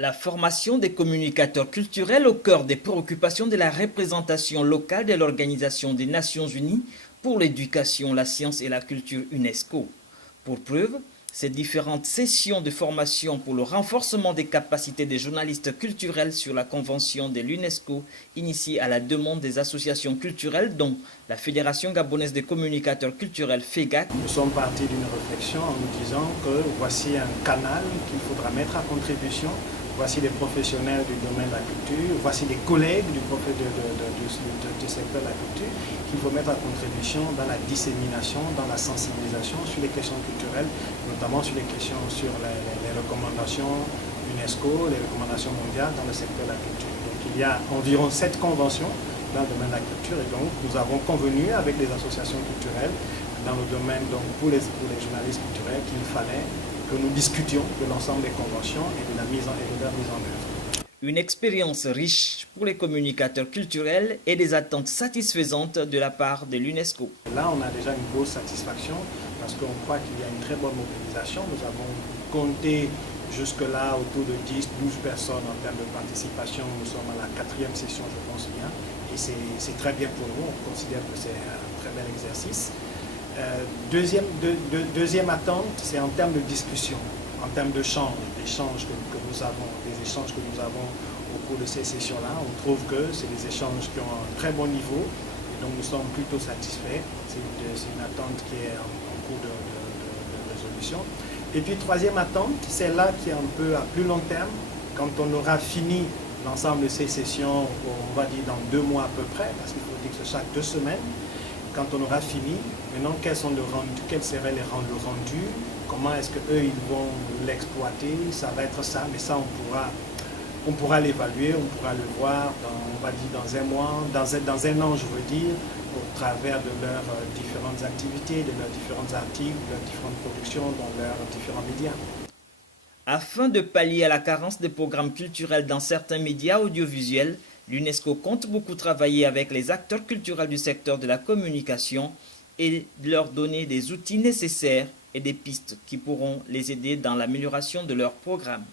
La formation des communicateurs culturels au cœur des préoccupations de la représentation locale de l'Organisation des Nations Unies pour l'éducation, la science et la culture UNESCO. Pour preuve, ces différentes sessions de formation pour le renforcement des capacités des journalistes culturels sur la convention de l'UNESCO initiée à la demande des associations culturelles dont la Fédération gabonaise des communicateurs culturels FEGAC. Nous sommes partis d'une réflexion en nous disant que voici un canal qu'il faudra mettre à contribution. Voici les professionnels du domaine de la culture, voici les collègues du secteur de la culture qu'il faut mettre à contribution dans la dissémination, dans la sensibilisation sur les questions culturelles, notamment sur les questions sur les recommandations UNESCO, les recommandations mondiales dans le secteur de la culture. Donc il y a environ 7 conventions dans le domaine de la culture et donc nous avons convenu avec les associations culturelles dans le domaine, donc pour les journalistes culturels, qu'il fallait que nous discutions de l'ensemble des conventions et de leur mise en œuvre. Une expérience riche pour les communicateurs culturels et des attentes satisfaisantes de la part de l'UNESCO. Là, on a déjà une grosse satisfaction parce qu'on croit qu'il y a une très bonne mobilisation. Nous avons compté jusque-là autour de 10-12 personnes en termes de participation. Nous sommes à la 4e session, je pense bien. Et c'est très bien pour nous. On considère que c'est un très bel exercice. Deuxième attente, c'est en termes de discussion, en termes d'échanges que nous avons, des échanges que nous avons au cours de ces sessions-là. On trouve que c'est des échanges qui ont un très bon niveau et donc nous sommes plutôt satisfaits. C'est une attente qui est en cours de résolution. Et puis troisième attente, c'est là qui est un peu à plus long terme, quand on aura fini l'ensemble de ces sessions, on va dire dans 2 mois à peu près, parce qu'il faut dire que c'est chaque 2 semaines. Quand on aura fini, maintenant quels seraient le rendus, comment est-ce qu'eux ils vont l'exploiter, ça va être ça, mais ça on pourra l'évaluer, on pourra le voir on va dire dans 1 mois, dans un an je veux dire, au travers de leurs différentes activités, de leurs différents articles, de leurs différentes productions dans leurs différents médias. Afin de pallier à la carence des programmes culturels dans certains médias audiovisuels, l'UNESCO compte beaucoup travailler avec les acteurs culturels du secteur de la communication et leur donner des outils nécessaires et des pistes qui pourront les aider dans l'amélioration de leurs programmes.